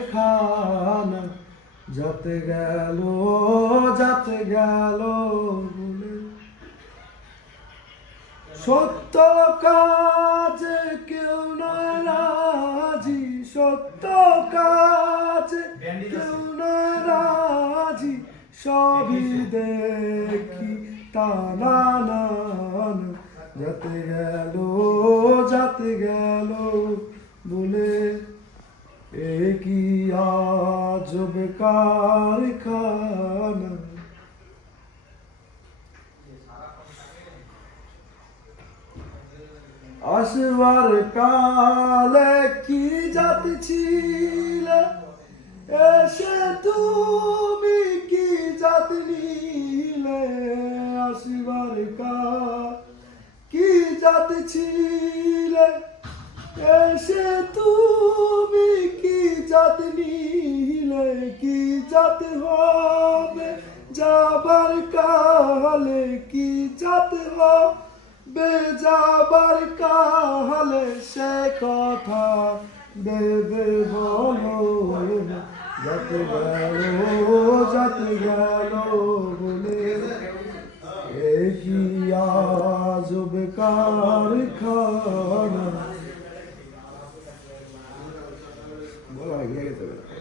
কারখানা যাতে গেল যাতে গেল সত্য কাজে কেউ নয় রাজি, সত্য কাজে কেউ নয় রাজি, সবই দেখি তা না। যাতে গেল যাতে গেল এ কি আজব কারখানা আসবার কালে কি জাত ছিলে? এসে তুমি কি জাত নিলে? আসবার কাল কি জাত ছিলে? এসে তুমি কি জাত হবে? যাবার কালে কি জাত হবে? যাবার কালে সে কথা দেবে বলো যাতে গেল যাতে গেল বলে। কারখানা বলা গিয়ে গেছে।